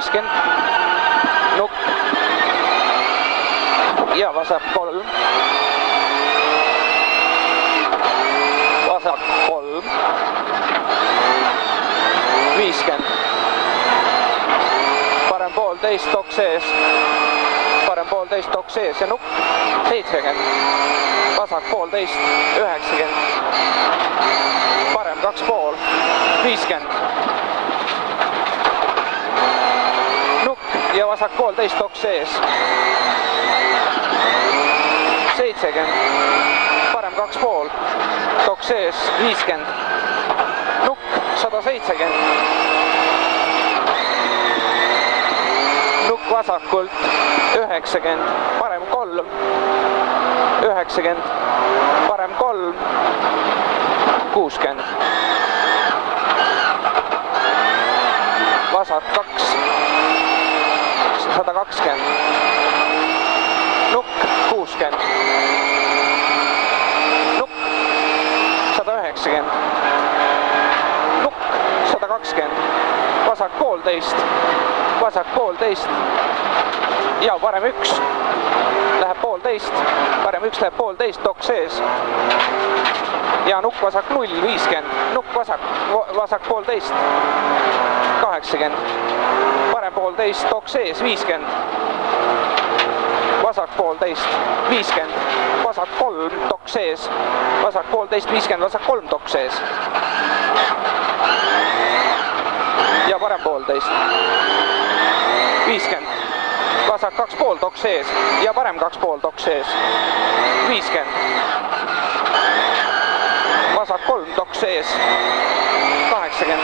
150. Nukk. Ja vasak 3. Vasak 3. 50. Parem poolteist tok sees. Parem poolteist tok sees ja nukk. 70. Vasak poolteist. 90. Parem 2,5. 50. Nukk ja vasak poolteist tok sees. 70. Parem 2,5. Tok sees. 50. Nukk. 170. Nukk vasakult. 90. Parem 3. 90. Parem 3. 60. Vasak 2. 120. Nukk 60. Nukk 190. Nukk 120. Vasak poolteist. Vasak poolteist. Ja parem 1. Läheb poolteist. Parem 1 läheb poolteist. Tok sees. Ja nukk vasak 0. 50. Nukk vasak poolteist. 80. Parem poolteist. Tok sees. 50. Vasak poolteist. 50. Vasak 3. Tok sees. Vasak poolteist. 50. Vasak 3. Tok sees. Ja parem poolteist. 50. Vasak 2,5 tok sees. Ja parem 2,5 tok sees. 50. Vasak 3 tok sees. 80.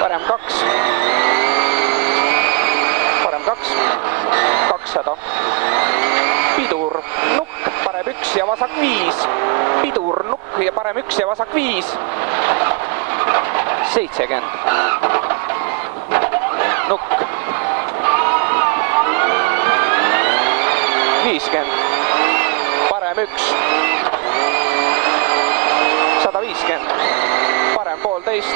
Parem 2. Parem 2. 200. Pidur, nukk, parem 1 ja vasak 5. Pidur, nukk ja parem 1 ja vasak 5. 70. Nukk. 50. Parem 1. 150. Parem poolteist.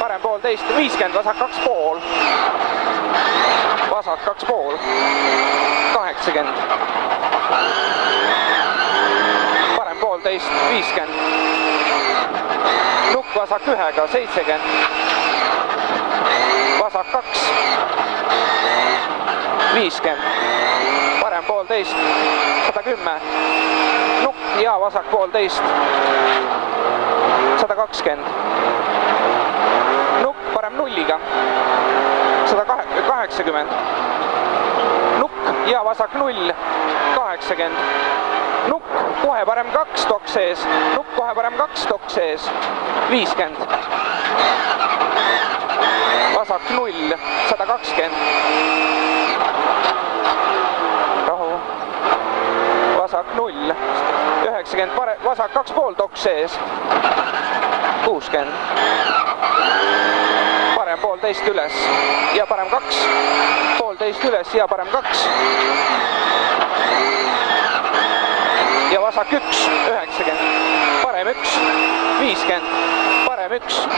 Parem poolteist. 50. Vasak 2,5. Vasak 2,5. 80. Parem poolteist. 50. Nukk vasak 1-ga. 70. Vasak 2. 50. Parem poolteist. 110. Nukk ja vasak poolteist. 120. Nukk parem 0-ga. 180. Nukk ja vasak 0. 80. Nukk kohe parem 2 tok sees. Nukk kohe parem 2 tok sees. 50. Vasak 0. 120. Rahu. Vasak 0. 90. Vasak 2,5 tok sees. 60. Parem poolteist üles ja parem 2. Poolteist üles ja parem 2. Ja vasak 1. 90. Parem 1. 50. Parem 1.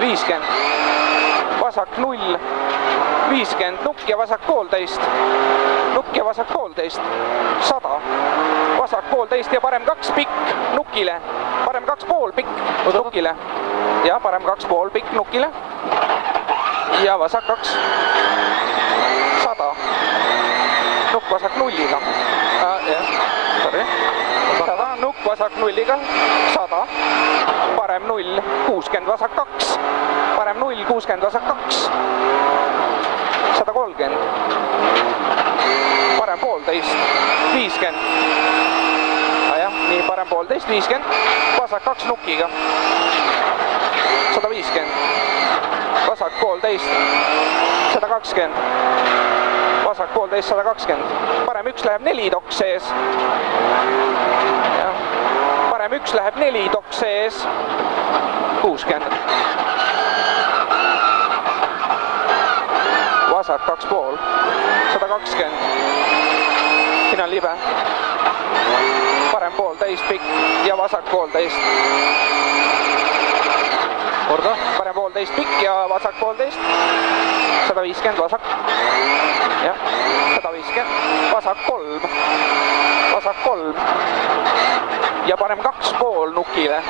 50. Vasak 0. 50. Nukk ja vasak poolteist. Nukk ja vasak poolteist. 100. Vasak poolteist ja parem 2 pikk nukile. Parem 2,5 pikk nukile. Ja parem 2,5 pikk nukile. Ja vasak 2. 100. Nukk vasak 0-ga. Sorry. 100. Nukk vasak 0-ga. 100. Parem 0. 60. Vasak 2. Parem 0. 60. Vasak 2. 130. Parem poolteist. 50. Jah, nii parem poolteist. 50. Vasak 2 nukiga. 150. Vasak poolteist. 120. Vasak poolteist. 120. Parem 1 läheb 4 tok sees. Parem 1 läheb 4 tok sees. 60. Vasak 2,5. 120. Siin on libe. Parem poolteist pikk ja vasak poolteist. Korda. poolteist pikk ja vasak poolteist. 150 vasak. Jah, 150. Vasak 3. Vasak 3. Ja parem 2,5 nukile.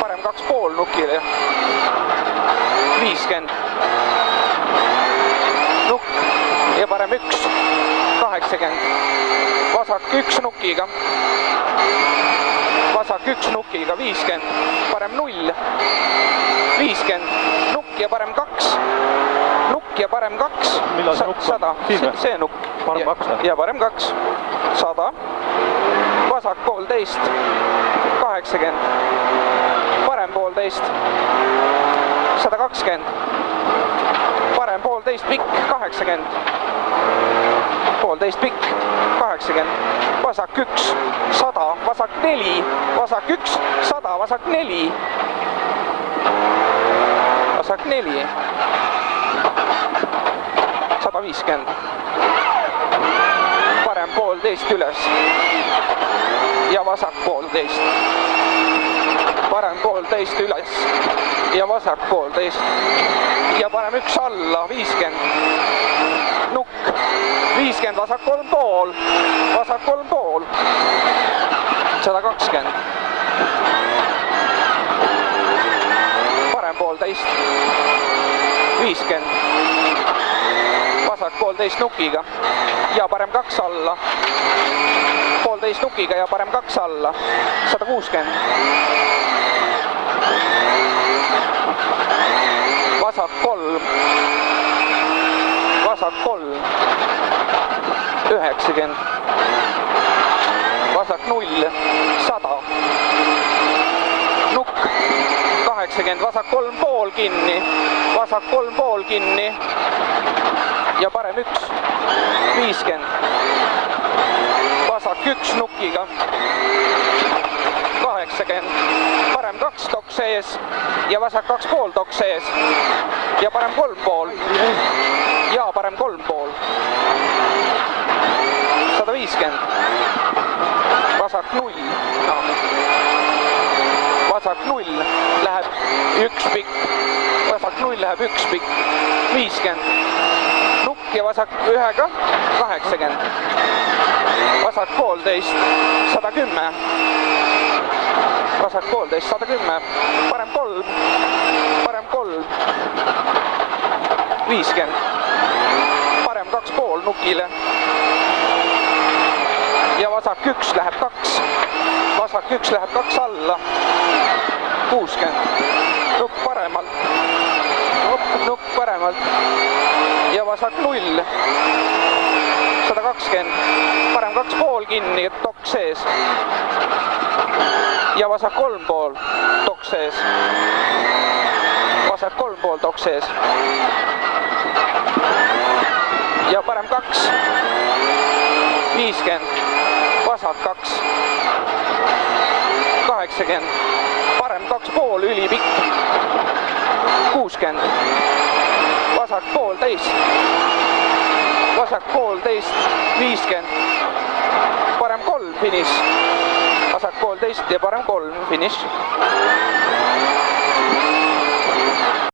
Parem 2,5 nukile. 50. Nukk ja parem 1. 80. Vasak 1 nukiga. Vasak 1 nukiga. 50. Parem 0. 50. Nukk ja parem 2. Nukk ja parem 2. 100. See nukk. Ja parem 2. 100. Vasak poolteist. 80. Parem poolteist. 120. Parem poolteist pikk. 80. Poolteist pikk. 80. Vasak 1. 100. Vasak 4. Vasak 1. 100. Vasak 4. Vasak 4. 150. Parem poolteist üles. Ja vasak poolteist. Parem poolteist üles. Ja vasak poolteist. Ja parem 1 alla. 50. Nukk. 50. Vasak 3,5. Vasak 3,5. 120. Parem poolteist. 50. Vasak poolteist nukiga. Ja parem 2 alla. Poolteist nukiga ja parem 2 alla. 160. Vasak 3. Vasak 3. 90. Vasak 0. 100. Nukk. 80. Vasak 3,5 kinni. Vasak 3,5 kinni. Ja parem 1. 50. Vasak 1 nukiga. 80. Parem 2 tok sees. Ja vasak 2,5 tok sees. Ja parem 3,5. Ja parem 3,5. 150. Vasak 0. Vasak 0 läheb 1 pikk. Vasak 0 läheb 1 pikk. 50. Nukk ja vasak 1-ga 80. Vasak poolteist. 110. Vasak poolteist. 110. Parem 3. Parem 3. 50. Parem 2,5 nukile. Ja vasak 1 läheb 2. Vasak 1 läheb 2 alla. 60. Nukk paremalt. Nukk paremalt. Ja vasak 0. 120. Parem 2,5 kinni, tok sees. Ja vasak 3,5 tok sees. Vasak 3,5 tok sees. Ja parem 2. 50. Vasak 2. 80. Parem 2,5 ülipikk. 60. Vasak poolteist. Vasak poolteist. 50. Parem 3 finiš. Vasak poolteist ja parem 3 finiš.